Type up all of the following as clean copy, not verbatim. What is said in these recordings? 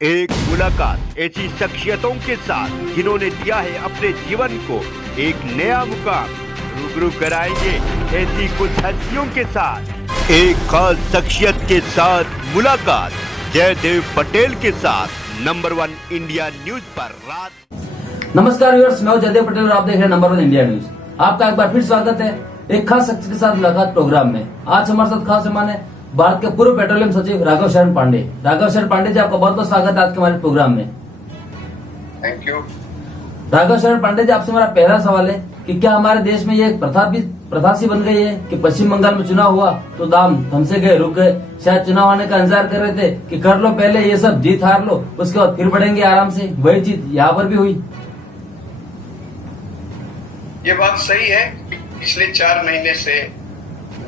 एक मुलाकात ऐसी शख्सियतों के साथ जिन्होंने दिया है अपने जीवन को एक नया मुकाम। रूबरू कराएंगे ऐसी कुछ हस्तियों के साथ एक खास शख्सियत के साथ मुलाकात जयदेव पटेल के साथ नंबर 1 इंडिया न्यूज पर रात। नमस्कार व्यूअर्स, मैं जयदेव पटेल और आप देख रहे हैं नंबर 1 इंडिया न्यूज। आपका एक बार फिर स्वागत है एक खास शख्स के साथ मुलाकात प्रोग्राम में। आज हमारे साथ खास मेहमान है भारत के पूर्व पेट्रोलियम सचिव राघव शरण पांडे। राघव शरण पांडे जी, आपका बहुत बहुत स्वागत है आज के हमारे प्रोग्राम में। Thank you. राघव शरण पांडे जी, आपसे मेरा पहला सवाल है कि क्या हमारे देश में ये एक प्रथा सी बन गई है कि पश्चिम बंगाल में चुनाव हुआ तो दाम थमसे गए, रुक गए, शायद चुनाव आने का इंतजार कर रहे थे कि कर लो पहले ये सब, जीत हार लो, उसके बाद फिर बढ़ेंगे आराम से। वही चीज यहाँ पर भी हुई। ये बात सही है। पिछले 4 महीने से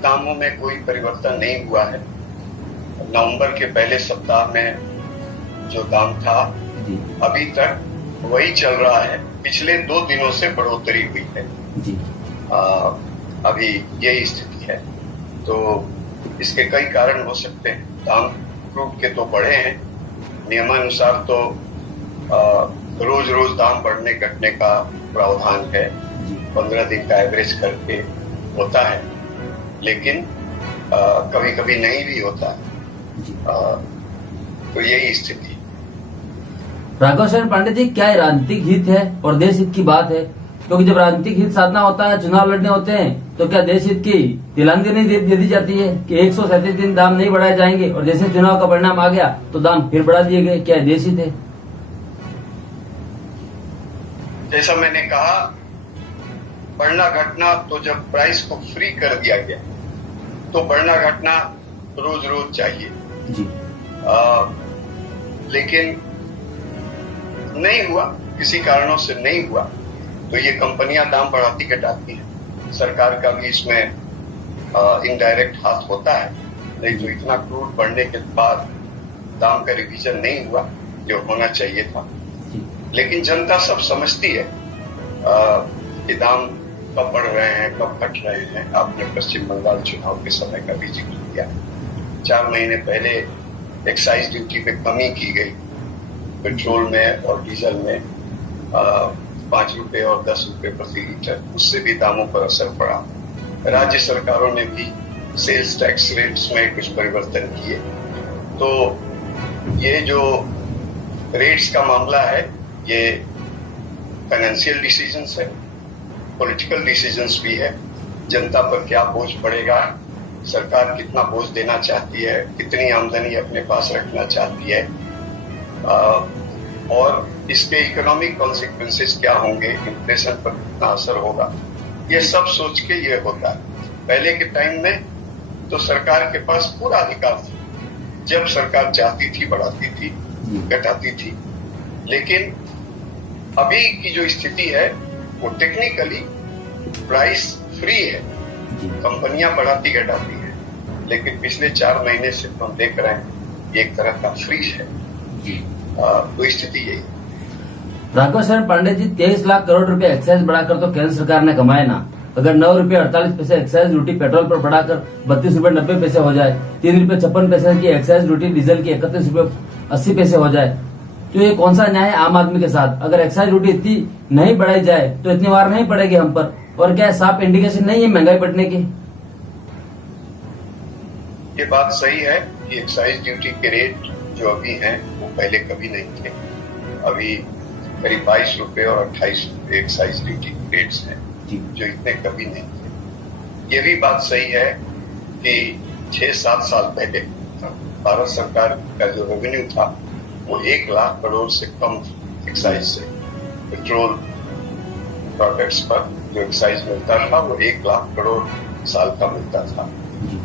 दामों में कोई परिवर्तन नहीं हुआ है। नवंबर के पहले सप्ताह में जो दाम था अभी तक वही चल रहा है। पिछले 2 दिनों से बढ़ोतरी हुई है। अभी यही स्थिति है। तो इसके कई कारण हो सकते हैं। दाम क्रूड के तो बढ़े हैं, नियमानुसार तो रोज रोज दाम बढ़ने घटने का प्रावधान है। 15 दिन का एवरेज करके होता है, लेकिन कभी कभी नहीं भी होता है। तो यही स्थिति। राघव शरण पांडे जी, क्या ये राजनीतिक हित है और देश हित की बात है? क्योंकि जब राजनीतिक हित साधना होता है, चुनाव लड़ने होते हैं, तो क्या देश हित की तिलांगी नहीं दे दी जाती है कि 137 दिन दाम नहीं बढ़ाए जाएंगे और जैसे चुनाव का परिणाम आ गया तो दाम फिर बढ़ा दिए गए? क्या देश हित है? जैसा मैंने कहा, बढ़ना घटना तो जब प्राइस को फ्री कर दिया गया तो बढ़ना घटना रोज रोज चाहिए जी। लेकिन नहीं हुआ, किसी कारणों से नहीं हुआ, तो ये कंपनियां दाम बढ़ाती घटाती हैं। सरकार का भी इसमें इनडायरेक्ट हाथ होता है। नहीं तो इतना क्रूड बढ़ने के बाद दाम का रिवीजन नहीं हुआ जो होना चाहिए था। लेकिन जनता सब समझती है कि दाम कब बढ़ रहे हैं, कब घट रहे हैं। आपने पश्चिम बंगाल चुनाव के समय का भी जिक्र किया। 4 महीने पहले एक्साइज ड्यूटी पे कमी की गई, पेट्रोल में और डीजल में 5 रुपए और 10 रुपए प्रति लीटर, उससे भी दामों पर असर पड़ा। राज्य सरकारों ने भी सेल्स टैक्स रेट्स में कुछ परिवर्तन किए। तो ये जो रेट्स का मामला है, ये फाइनेंशियल डिसीजंस है, पॉलिटिकल डिसीजंस भी है। जनता पर क्या बोझ पड़ेगा, सरकार कितना बोझ देना चाहती है, कितनी आमदनी अपने पास रखना चाहती है, और इसके इकोनॉमिक कॉन्सिक्वेंसेस क्या होंगे, इन्फ्लेशन पर कितना असर होगा, ये सब सोच के ये होता है। पहले के टाइम में तो सरकार के पास पूरा अधिकार था। जब सरकार चाहती थी बढ़ाती थी, घटाती थी। लेकिन अभी की जो स्थिति है वो टेक्निकली प्राइस फ्री है, कंपनियां बढ़ाती घटाती है। लेकिन पिछले 4 महीने से तो हम देख रहे हैं एक तरह का फ्रीज है। तो स्थिति यही। राघव शरण पांडे जी, 23 लाख करोड़ रुपए एक्साइज बढ़ाकर तो केंद्र सरकार ने कमाए ना। अगर 9 रुपए 48 पैसे एक्साइज ड्यूटी पेट्रोल पर बढ़ाकर 32 रुपए 90 पैसे हो जाए, 3 रुपए 56 पैसे की एक्साइज ड्यूटी डीजल की 31 रुपए 80 पैसे हो जाए, तो ये कौन सा न्याय है आम आदमी के साथ? अगर एक्साइज ड्यूटी इतनी नहीं बढ़ाई जाए तो इतनी बार नहीं पड़ेगी हम पर। और क्या साफ इंडिकेशन नहीं है महंगाई बढ़ने की? ये बात सही है कि एक्साइज ड्यूटी के रेट जो अभी हैं वो पहले कभी नहीं थे। अभी करीब 22 रुपए और 28 रुपए एक्साइज ड्यूटी रेट्स हैं, जो इतने कभी नहीं थे। ये भी बात सही है कि 6-7 साल पहले भारत सरकार का जो रेवेन्यू था वो 1 लाख करोड़ से कम एक्साइज से। पेट्रोल प्रोडक्ट्स पर जो एक्साइज मिलता था वो 1 लाख करोड़ साल का मिलता था।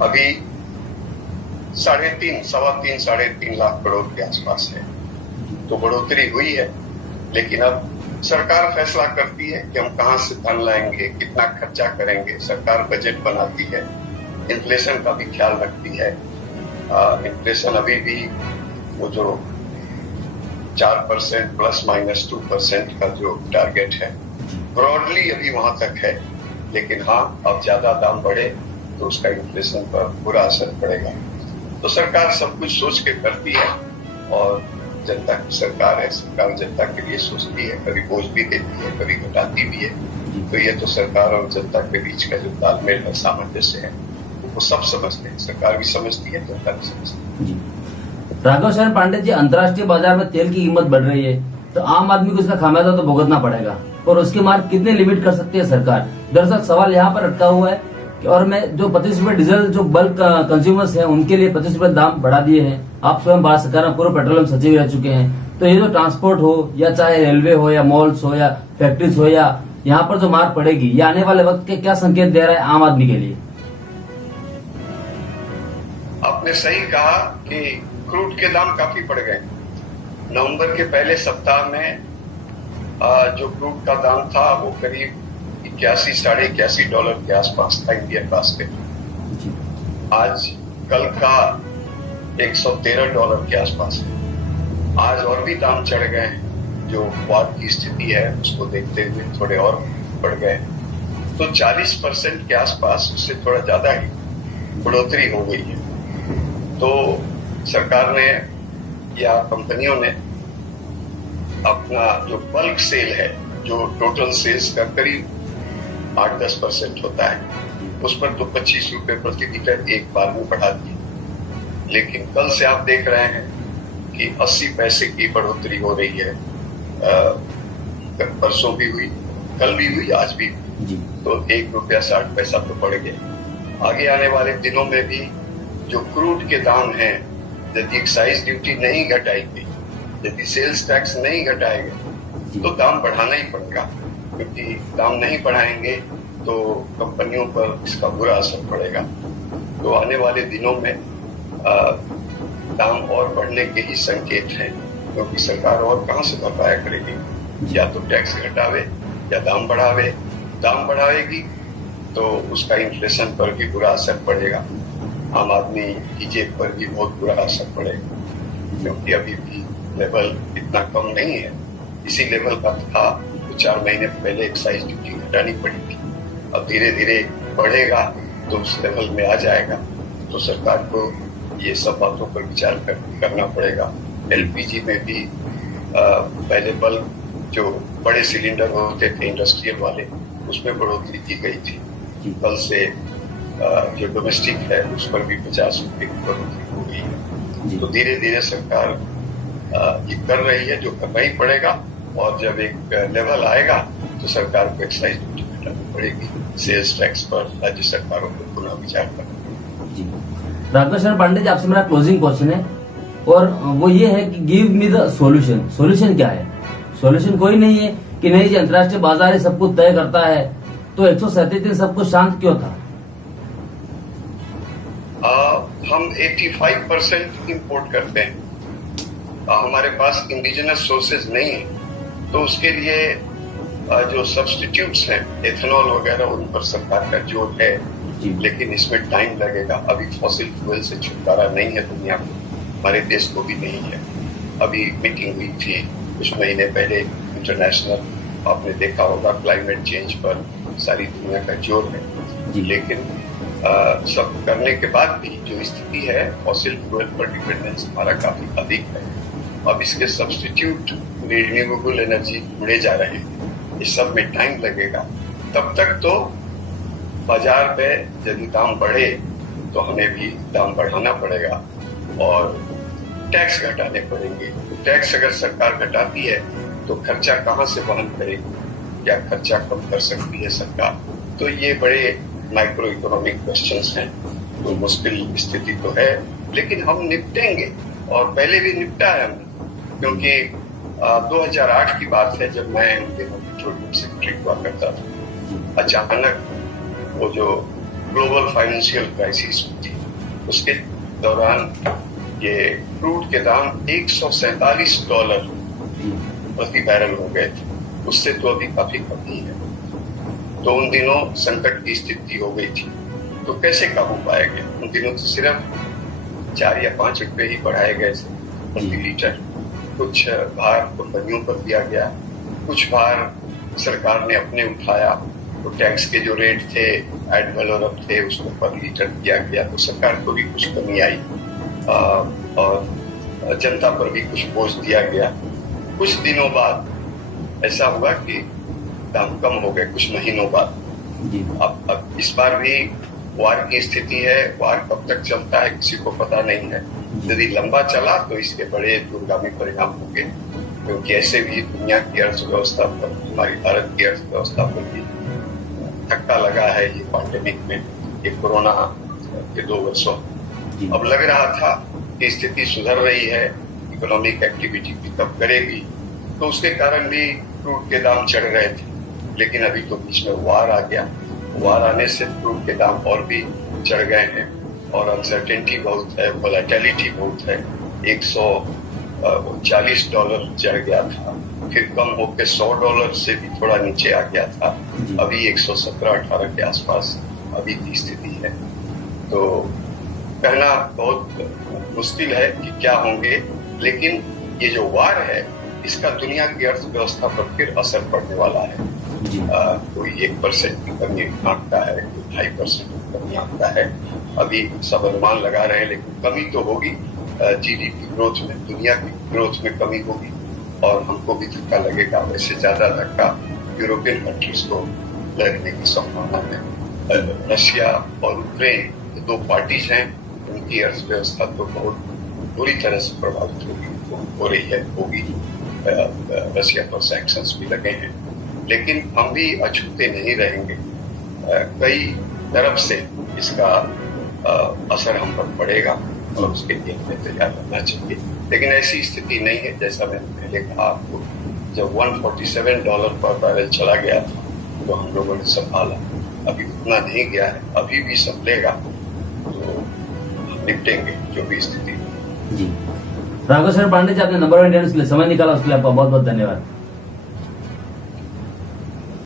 अभी 3.5 लाख करोड़ के आसपास है। तो बढ़ोतरी हुई है। लेकिन अब सरकार फैसला करती है कि हम कहां से धन लाएंगे, कितना खर्चा करेंगे। सरकार बजट बनाती है, इन्फ्लेशन का भी ख्याल रखती है। इन्फ्लेशन अभी भी वो जो 4% ±2% का जो टारगेट है, ब्रॉडली अभी वहां तक है। लेकिन हाँ, अब ज्यादा दाम बढ़े तो उसका इन्फ्लेशन पर बुरा असर पड़ेगा। तो सरकार सब कुछ सोच के करती है और जनता की सरकार है, सरकार जनता के लिए सोचती है, कभी बोझ भी देती है, कभी घटाती भी है। तो ये तो सरकार और जनता के बीच का जो तालमेल है, सामंजस्य है, वो सब समझते हैं। सरकार भी समझती है, जनता भी समझती है। राघव शरण पांडे जी, अंतर्राष्ट्रीय बाजार में तेल की कीमत बढ़ रही है तो आम आदमी को इसका खामियाजा तो भुगतना पड़ेगा, और उसकी मार्ग कितने लिमिट कर सकती है सरकार? दरअसल सवाल यहाँ पर अटका हुआ है कि और मैं जो 25 रुपए डीजल जो बल्क कंज्यूमर्स हैं उनके लिए 25 रुपए दाम बढ़ा दिए हैं। आप स्वयं भारत सरकार में पूर्व पेट्रोलियम सचिव रह चुके हैं, तो ये जो ट्रांसपोर्ट हो या चाहे रेलवे हो या मॉल्स हो या फैक्ट्रीज हो, या यहाँ पर जो मार पड़ेगी, ये आने वाले वक्त के क्या संकेत दे रहा है आम आदमी के लिए? आपने सही कहा कि क्रूड के दाम काफी बढ़ गए। नवंबर के पहले सप्ताह में जो क्रूड का दाम था वो करीब 81 साढ़े 81 डॉलर के आसपास था इंडियन बास्केट। आज कल का 113 डॉलर के आसपास है। आज और भी दाम चढ़ गए हैं, जो वाद की स्थिति है उसको देखते हुए थोड़े और बढ़ गए। तो 40% के आसपास, उससे थोड़ा ज्यादा ही बढ़ोतरी हो गई है। तो सरकार ने या कंपनियों ने अपना जो बल्क सेल है, जो टोटल सेल्स का करीब 8-10% होता है, उस पर तो 25 रुपए प्रति लीटर एक बार में बढ़ा दी। लेकिन कल से आप देख रहे हैं कि 80 पैसे की बढ़ोतरी हो रही है। परसों भी हुई, कल भी हुई, आज भी हुई। तो 1 रुपया 60 पैसा तो बढ़ गया। आगे आने वाले दिनों में भी जो क्रूड के दाम हैं, यदि एक्साइज ड्यूटी नहीं घटाई गई, यदि सेल्स टैक्स नहीं घटाए गए, तो दाम बढ़ाना ही पड़ेगा। क्योंकि दाम नहीं बढ़ाएंगे तो कंपनियों पर इसका बुरा असर पड़ेगा। तो आने वाले दिनों में दाम और बढ़ने के ही संकेत हैं, क्योंकि सरकार और कहां से भरपाया करेगी? या तो टैक्स घटावे या दाम बढ़ावे। दाम बढ़ाएगी तो उसका इन्फ्लेशन पर भी बुरा असर पड़ेगा, आम आदमी की जेब पर भी बहुत बुरा असर पड़ेगा, क्योंकि अभी भी लेवल इतना कम नहीं है। इसी लेवल का था तो 4 महीने पहले एक्साइज ड्यूटी घटानी पड़ी थी। अब धीरे धीरे बढ़ेगा तो उस लेवल में आ जाएगा। तो सरकार को ये सब बातों पर विचार करना पड़ेगा। एलपीजी में भी पहले बल्क जो बड़े सिलेंडर होते थे इंडस्ट्रियल वाले, उसमें बढ़ोतरी की गई थी। कल से जो डोमेस्टिक है उस पर भी 50 रुपए की बढ़ोतरी हो गई है। तो धीरे धीरे सरकार ये कर रही है, जो करना ही पड़ेगा। और जब एक लेवल आएगा तो सरकार को एक्साइज ड्यूटी घटानी पड़ेगी। सेल्स टैक्स पर राज्य सरकारों को पुनः विचार करना। जी, राघव शरण पांडे जी, आपसे मेरा क्लोजिंग क्वेश्चन है, और वो ये है कि give me the solution. Solution क्या है? सॉल्यूशन कोई नहीं है कि नहीं जी अंतर्राष्ट्रीय बाजार ही सब कुछ तय करता है, तो 137 दिन सब कुछ शांत क्यों था? हम 85% इम्पोर्ट करते हैं। हमारे पास इंडिजिनस सोर्सेज नहीं है, तो उसके लिए जो सब्स्टिट्यूट्स हैं, एथेनॉल वगैरह, उन पर सरकार का जोर है। लेकिन इसमें टाइम लगेगा। अभी फॉसिल फ्यूल से छुटकारा नहीं है दुनिया को, हमारे देश को भी नहीं है। अभी मीटिंग हुई थी कुछ महीने पहले इंटरनेशनल, आपने देखा होगा, क्लाइमेट चेंज पर सारी दुनिया का जोर है। लेकिन सब करने के बाद भी जो स्थिति है, फॉसिल फ्यूल पर डिपेंडेंस हमारा काफी अधिक है। अब इसके सब्स्टिट्यूट रिन्यूएबल एनर्जी ढूंढे जा रहे हैं। इस सब में टाइम लगेगा। तब तक तो बाजार पे यदि दाम बढ़े तो हमें भी दाम बढ़ाना पड़ेगा और टैक्स घटाने पड़ेंगे। टैक्स अगर सरकार घटाती है तो खर्चा कहाँ से वहन करेगी? क्या खर्चा कम कर सकती है सरकार? तो ये बड़े माइक्रो इकोनॉमिक क्वेश्चंस हैं। तो मुश्किल स्थिति तो है, लेकिन हम निपटेंगे, और पहले भी निपटा है हमने। क्योंकि 2008 की बात है, जब मैं पेट्रोलियम सेक्रेटरी हुआ करता था। अचानक वो जो ग्लोबल फाइनेंशियल क्राइसिस थी, उसके दौरान ये क्रूड के दाम $147 प्रति बैरल हो गए थे। उससे तो अभी काफी कमी है। तो उन दिनों संकट की स्थिति हो गई थी। तो कैसे काबू पाए गए? उन दिनों तो सिर्फ 4 या 5 रुपए ही बढ़ाए गए थे प्रति लीटर। कुछ भार कंपनियों पर दिया गया, कुछ भार सरकार ने अपने उठाया। तो टैक्स के जो रेट थे, एड वैलोरम थे, उसको पर लीटर दिया गया। तो सरकार को भी कुछ कमी आई। और जनता पर भी कुछ बोझ दिया गया। कुछ दिनों बाद ऐसा हुआ कि दाम कम हो गए, कुछ महीनों बाद। जी अब इस बार भी वार की स्थिति है। वार कब तक चलता है किसी को पता नहीं है। यदि लंबा चला तो इसके बड़े दूरगामी परिणाम होंगे, क्योंकि ऐसे भी दुनिया की अर्थव्यवस्था पर, हमारी भारत की अर्थव्यवस्था पर भी धक्का लगा है ये पैंडेमिक में, ये कोरोना के 2 वर्षों। अब लग रहा था कि स्थिति सुधर रही है, इकोनॉमिक एक्टिविटी पिकअप करेगी, तो उसके कारण भी क्रूड के दाम चढ़ रहे थे। लेकिन अभी तो बीच में वार आ गया। वार आने से क्रूड के दाम और भी चढ़ गए हैं और अनसर्टेनिटी बहुत है, वोलेटिलिटी बहुत है। $140 चढ़ गया था, फिर कम होकर $100 से भी थोड़ा नीचे आ गया था। अभी 117-18 के आसपास अभी की स्थिति है। तो कहना बहुत मुश्किल है कि क्या होंगे, लेकिन ये जो वार है इसका दुनिया की अर्थव्यवस्था पर फिर असर पड़ने वाला है। कोई 1% की कमी आंकता है, कोई 2.5% की कमी आंकता है। अभी सब अनुमान लगा रहे हैं, लेकिन कमी तो होगी। जीडीपी ग्रोथ में, दुनिया की ग्रोथ में कमी होगी और हमको भी धक्का लगेगा। वैसे ज्यादा धक्का यूरोपियन कंट्रीज को लगने की संभावना है। रशिया और यूक्रेन 2 पार्टीज हैं, उनकी अर्थव्यवस्था तो बहुत बुरी तरह से प्रभावित हो रही है, होगी। रशिया पर सैंक्शंस भी लगे हैं, लेकिन हम भी अछूते नहीं रहेंगे। कई तरफ से इसका असर हम पर पड़ेगा और उसके लिए हमें तैयार रहना चाहिए। लेकिन ऐसी स्थिति नहीं है, जैसा मैंने पहले कहा आपको, जब $147 पर बैरल चला गया था तो हम लोगों ने संभाला। अभी उतना नहीं गया है, अभी भी संभलेगा तो निपटेंगे जो भी स्थिति। जी राघव शरण पांडे जी, आपने नंबर 1 इंडियन के लिए समय निकाला, उसके लिए आपका बहुत बहुत धन्यवाद।